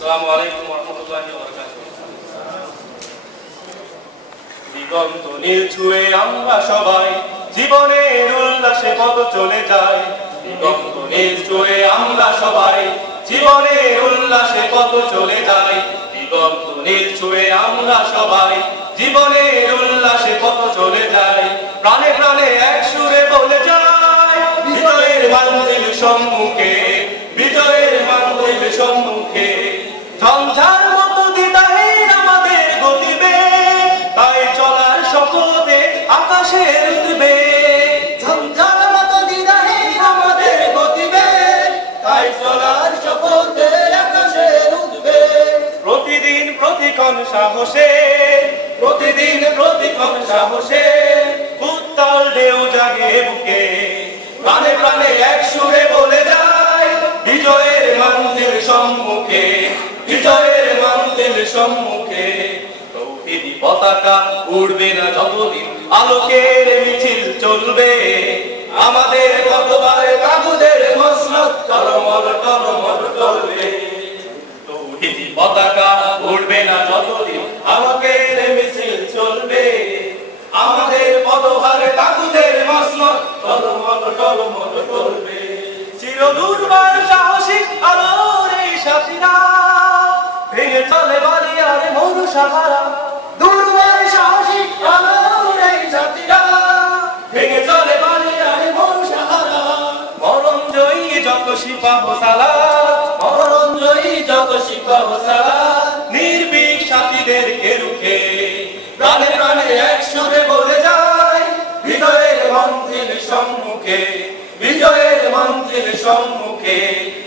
আসসালামু আলাইকুম ওয়া রাহমাতুল্লাহি ওয়া বারাকাতুহু। দিগন্ত নীল ছুঁয়ে আমরা সবাই জীবনের উল্লাসে পথ চলে যাই। দিগন্ত নীল ছুঁয়ে আমরা সবাই জীবনের উল্লাসে পথ চলে যাই। দিগন্ত নীল ছুঁয়ে আমরা সবাই জীবনের উল্লাসে পথ চলে যাই। প্রাণে প্রাণে এক সুরে বলে যাই, বিজয়ের মঞ্জিল সম্মুখে, বিজয়ের মঞ্জিল সম্মুখে। ঝঞ্ঝার মতো দ্বিধাহীন আমাদের গতিবেগ, তাই চলার শপথে আকাশের উদ্বেগ। ঝঞ্ঝার মতো দ্বিধাহীন আমাদের গতিবেগ, তাই চলার শপথে আকাশের উদ্বেগ। প্রতিদিন প্রতিক্ষণ সাহসে, প্রতিদিন প্রতিক্ষণ সাহসে উত্তাল ঢেউ জাগে বুকে। প্রাণে প্রাণে এক সুরে বলে যায়, বিজয়ের মঞ্জিল সম্মুখে, বিজয়ের মঞ্জিল সম্মুখে। তৌহিদি পতাকা উড়বে না যতদিন আলোকের মিছিল চলবে। আমাদের কতবারে কাগুদের মসনদ টলমল টলমল চলবে। তৌহিদি পতাকা উড়বে না যতদিন আলোকের মিছিল চলবে। আমাদের পদভারে কাগুদের মসনদ টলমল টলমল চলবে। চিরদুর্বার সাহসী আলোর এই সাথীরা ভেঙে চলে বালিয়ার মরু সাহারা। দুর্বার সাহসী আলোর এই সাথীরা ভেঙে চলে বালিয়ার মরু সাহারা। মরণ জয়ী যত সিপাহ সালাত, মরণ জয়ী যত সিপাহ সালাত নির্ভীক সাথীদেরকে রুখে। প্রাণে প্রাণে এক সুরে বলে যায়, বিজয়ের মঞ্জিল সম্মুখে, বিজয়ের মঞ্জিল সম্মুখে।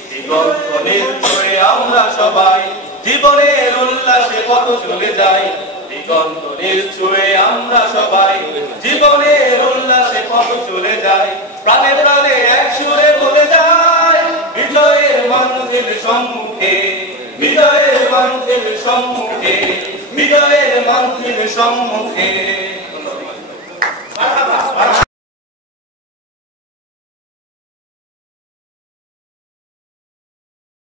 দিগন্ত নীল ছুঁয়ে আমরা সবাই জীবনের উল্লাসে পথ চলে যাই। দিগন্ত নীল ছুঁয়ে আমরা সবাই জীবনের উল্লাসে পথ চলে যাই। প্রাণে প্রাণে এক সুরে বলে যায়, বিজয়ের মঞ্জিল সম্মুখে, বিজয়ের মঞ্জিল সম্মুখে, বিজয়ের মঞ্জিল সম্মুখে।